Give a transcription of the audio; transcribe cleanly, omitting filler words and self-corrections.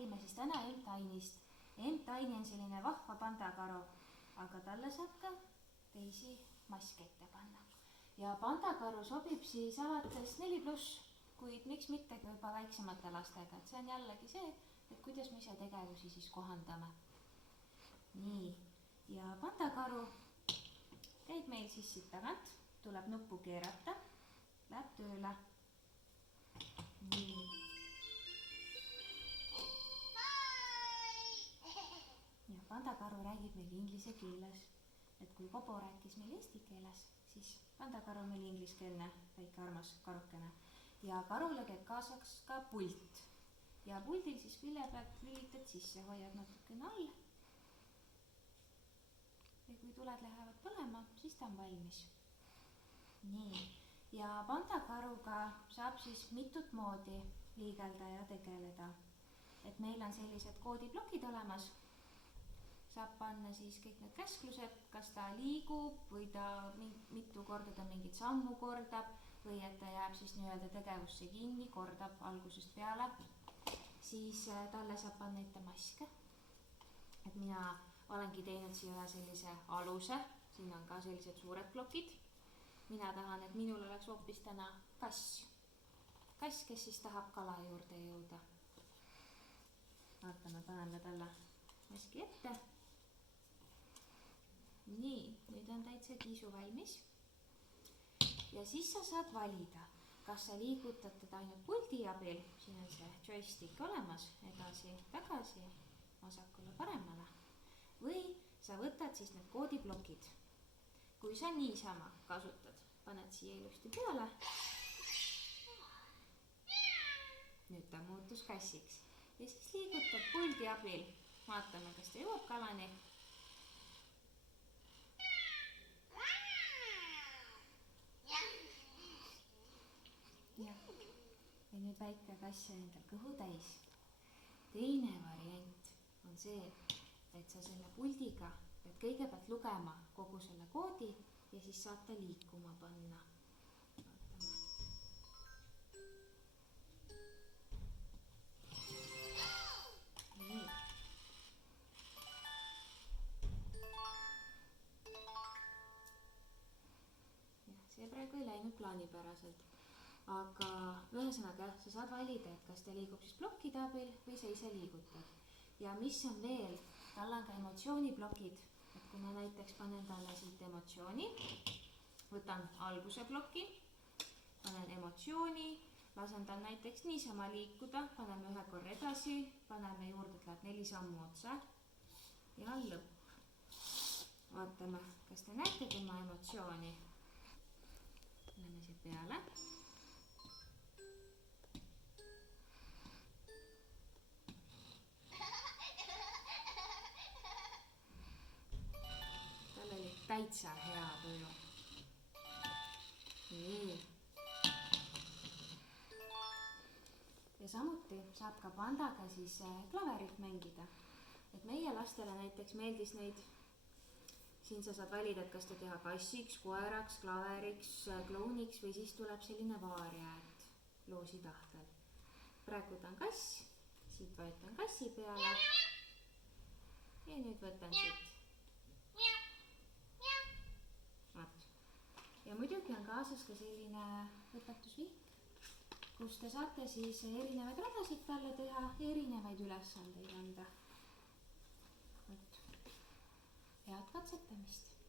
räägime siis täna M-Tine'ist. M-Tine on selline vahva pandakaru, aga talle saab ka teisi maske ette panna. Ja pandakaru sobib siis alates 4+, kuid miks mitte ka juba väiksemate lastega, et see on jällegi see, et kuidas me ise tegevusi siis kohandame. Nii, ja pandakaru käib meil siis siit tagant, tuleb nuppu keerata, läheb tööle. Nii. Ja pandakaru räägib meil inglise keeles, et kui Kobo rääkis meil eesti keeles, siis pandakaru meil ingliskeelne väike armas karukene. Ja karule käib kaasaks ka pult. Ja puldil siis külje pealt lülitad sisse, hoiad natukene all. Ja kui tuled lähevad põlema, siis ta on valmis. Nii, ja pandakaruga saab siis mitut moodi liigelda ja tegeleda. Et meil on sellised koodiplokid olemas. Saab panna siis kõik need käsklused, kas ta liigub või ta mitu korda ta mingit sammu kordab või et ta jääb siis nii-öelda tegevusse kinni, kordab algusest peale. Siis talle saab panna ette maske. Et mina olengi teinud siia sellise aluse, siin on ka sellised suured plokid. Mina tahan, et minul oleks hoopis täna kass. Kass, kes siis tahab kala juurde jõuda. Vaatame, paneme talle maski ette. Nii, nüüd on täitsa kiisu valmis. Ja siis sa saad valida, kas sa liigutad teda ainult puldi abil, siin on see joystick olemas, edasi, tagasi, vasakule, paremale. Või sa võtad siis need koodiplokid. Kui sa niisama kasutad, paned siia ilusti peale. Nüüd ta muutus kassiks. Ja siis liigutad puldi abil. Vaatame, kas ta jõuab kalani. Ja nüüd väike kass on endal kõhu täis. Teine variant on see, et sa selle puldiga pead kõigepealt lugema kogu selle koodi ja siis saad ta liikuma panna. Vaatame. Nii. Ja, see praegu ei läinud plaanipäraselt. Aga ühesõnaga, sa saad valida, et kas ta liigub siis plokkide abil või sa ise liigutad. Ja mis on veel, tal on ka emotsiooniplokid, et kui ma näiteks panen talle siit emotsiooni, võtan alguse ploki, panen emotsiooni, lasen tal näiteks niisama liikuda, paneme ühe korra edasi, paneme juurde, et läheb 4 sammu otsa ja lõpp. Vaatame, kas te näete tema emotsiooni. Paneme siit peale. Täitsa hea tuju. Nii. Ja samuti saab ka pandaga siis klaverit mängida. Et meie lastele näiteks meeldis neid. Siin sa saad valida, et kas ta teha kassiks, koeraks, klaveriks, klouniks või siis tuleb selline vaaria, et loosi tahtel. Praegu ta on kass, siit vajutan kassi peale. Ja nüüd võtan siit. Ja muidugi on kaasas ka selline õpetusvihk, kus te saate siis erinevaid radasid talle teha ja erinevaid ülesandeid anda. Head katsetamist!